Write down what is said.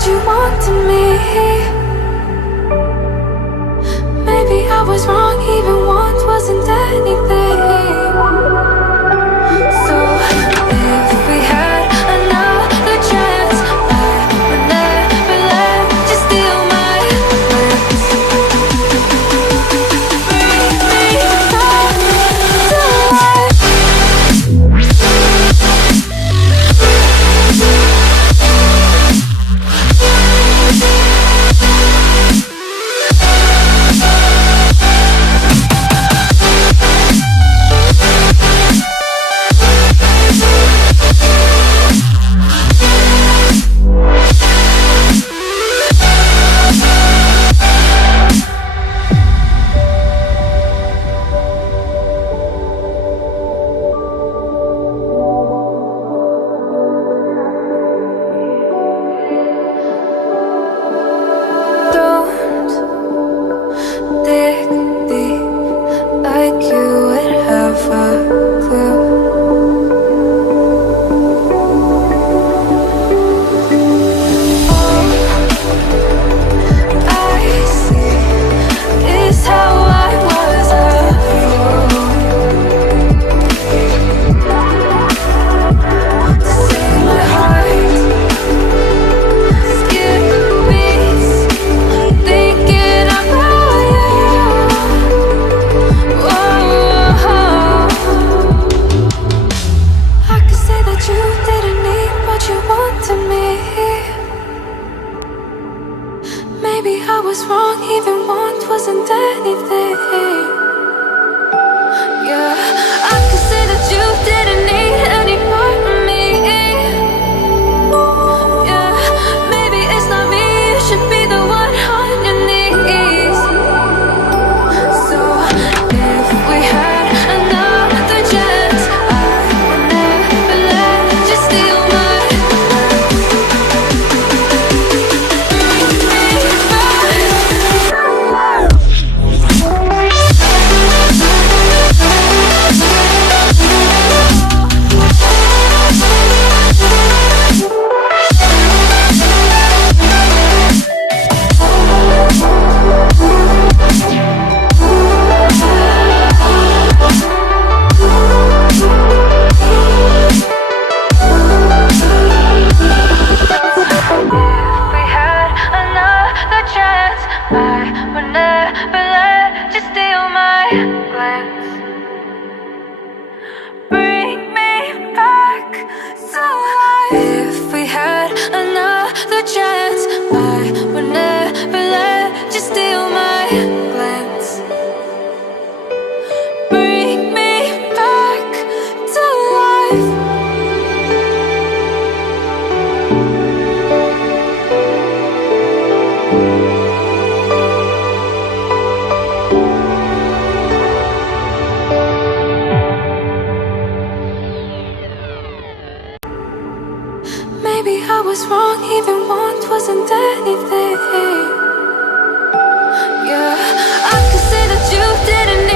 that you wanted me. Maybe I was wrong, even want wasn't anything. So if we had another chance, I would never let you steal my heart. Bring me back to life. Maybe I was wrong, even want wasn't anything. Yeah, I could say that you didn't need any part of me. Yeah, maybe it's not me, you should be the one on your knees. So if we had another chance, I would never let you steal my heart. If we had another chance, I would never let you steal my glance. Bring me back to life. Maybe I was wrong, even want wasn't anything. Yeah, I could say that you didn't